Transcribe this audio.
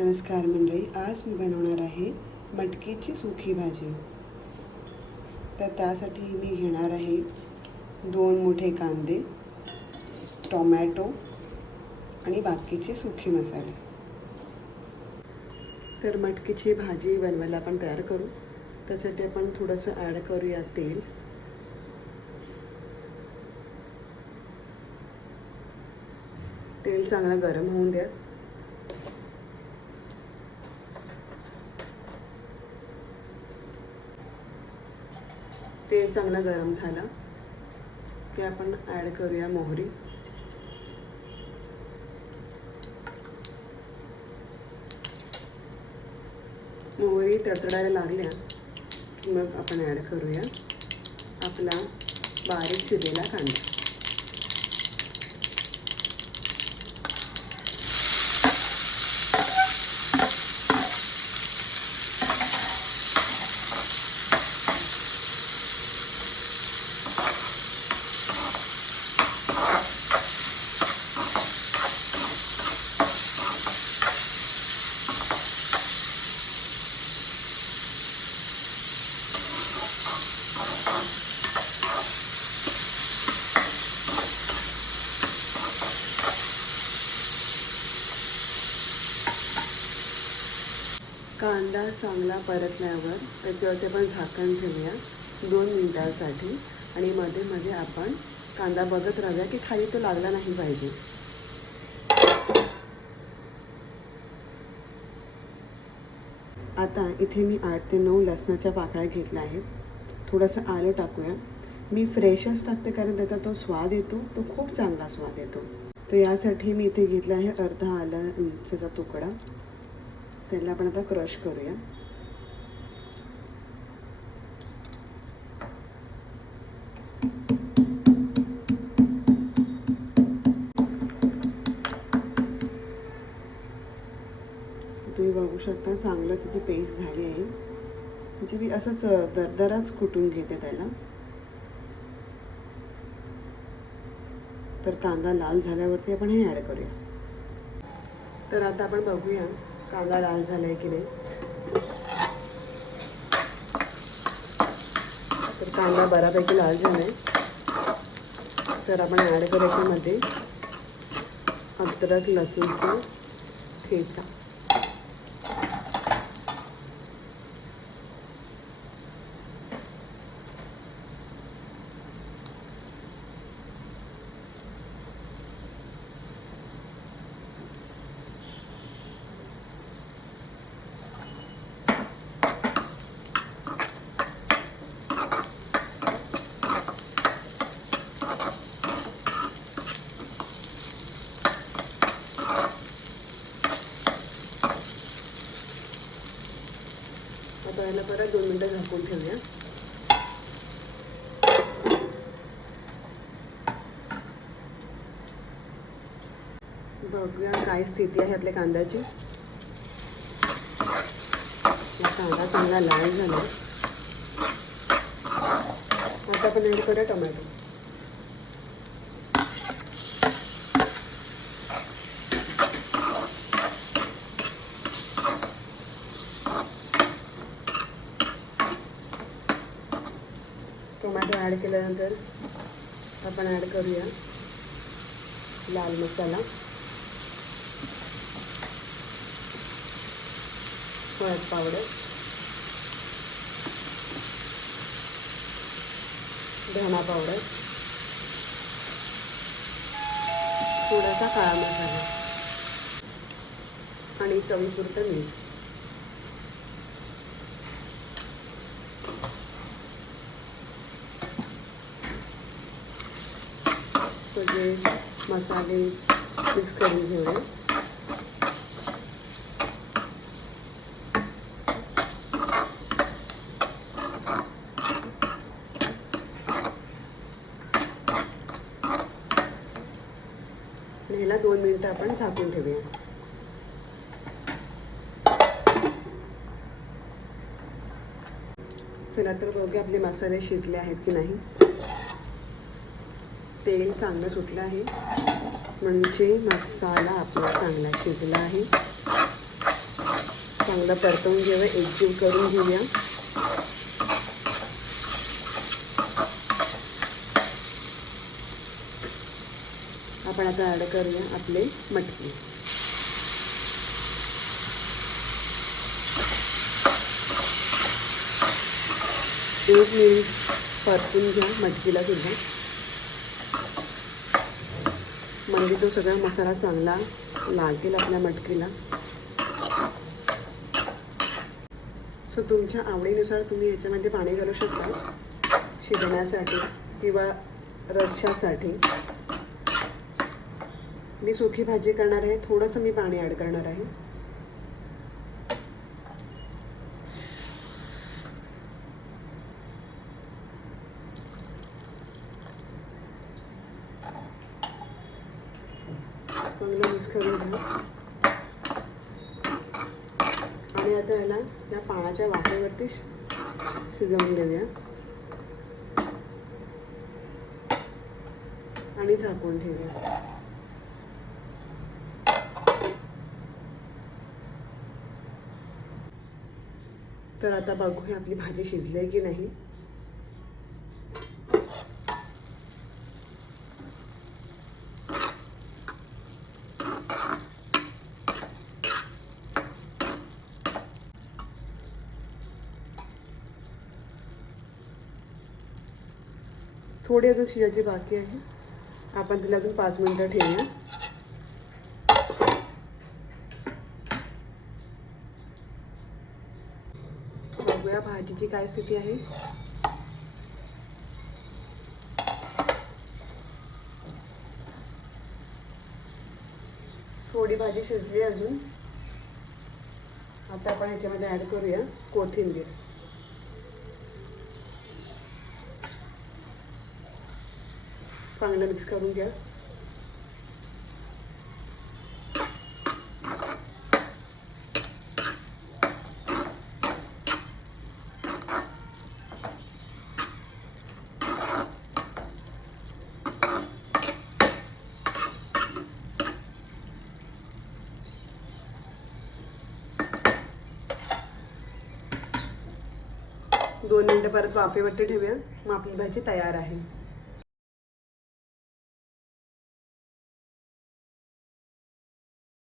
नमस्कार मंडळी, आज मी बनवणार आहे मटकीची सुकी भाजी. तर त्यासाठी मी घेणार आहे 2 मोठे कांदे, टोमॅटो आणि बाकीचे सुके मसाले. तर मटकीची भाजी बनवायला आपण तयार करू. त्यासाठी आपण थोडंसं ॲड करूया तेल. तेल चांगलं गरम होऊन द्या. तेल चांगलं गरम झालं की आपण ॲड करूया मोहरी. मोहरी तडतडायला लागल्या की मग आपण ॲड करूया आपला बारीक चिरलेला कांदा. कांदा चांगला परतल्यावर त्याच्यावरती आपण झाकण ठेवूया 2 मिनिटांसाठी आणि मध्ये मध्ये आपण कांदा बघत राहूया की खाली तो लागला नाही पाहिजे. आता इथे मी 8 ते 9 लसणाच्या पाकळ्या घेतल्या आहेत. थोडंसं आलं टाकूया. मी फ्रेशच टाकते कारण त्याचा तो स्वाद येतो, तो खूप चांगला स्वाद येतो. तर यासाठी मी इथे घेतला आहे अर्धा आलं इंचचा तुकडा. त्याला आपण आता क्रश करूया. तुम्ही बघू शकता चांगलं त्याची पेस्ट झाली आहे. म्हणजे मी असंच दरदराच कुटून घेते त्याला. तर कांदा लाल झाल्यावरती आपण हे ॲड करूया. तर आता आपण बघूया कांदा लाल झाला आहे की नाही. तर कांदा बऱ्यापैकी लाल झाला आहे. तर आपण ॲड करायचं मध्ये अद्रक लसूणचा ठेचा. आता याला परत 2 मिनिटं झाकून ठेवूया. बघूया काय स्थिती आहे आपल्या कांद्याची. कांदा चांगला लाल झाला. आता आपण ॲड करूया टोमॅटो. टोमॅटो ॲड केल्यानंतर आपण ॲड करूया लाल मसाला, हळद पावडर, धना पावडर, थोडासा काळा मसाला आणि चवीपुरतं मीठ. सगळे मसाले मिक्स करून घेऊया. ह्याला 2 मिनिटं आपण झाकून ठेवूया. चला तर बघूया आपले मसाले शिजले आहेत की नाही. तेल चांगलं सुटलं आहे म्हणजे मसाला आपला चांगला शिजला आहे. चांगलं परतवून घेऊया, एकजीव करून घेऊया. आपण आता ॲड करूया आपले मटकी. एक मिनिट परतून घ्या मटकीला सुद्धा, म्हणजे तो सगळा मसाला चांगला लागेल आपल्या मटकीला. सो तुमच्या आवडीनुसार तुम्ही याच्यामध्ये पाणी घालू शकता शिजण्यासाठी किंवा रश्श्यासाठी. मी सुकी भाजी करणार आहे, थोडंसं मी पाणी ॲड करणार आहे. चांगलं मिक्स करून घ्या आणि आता याला या पाण्याच्या वाफेवरती शिजवून देऊया आणि झाकून ठेवूया. तर आता बघूया आपली भाजी शिजली आहे की नाही. थोडी अजून शिजायची बाकी आहे. आपण तिला अजून 5 मिनिटं ठेवूया. बघूया भाजीची काय स्थिती आहे. थोडी भाजी शिजली अजून. आता आपण याच्यामध्ये ॲड करूया कोथिंबीर. चांगलं मिक्स करून घ्या. दोन मिनिटं परत वाफेवरती ठेवूया. मग आपली भाजी तयार आहे.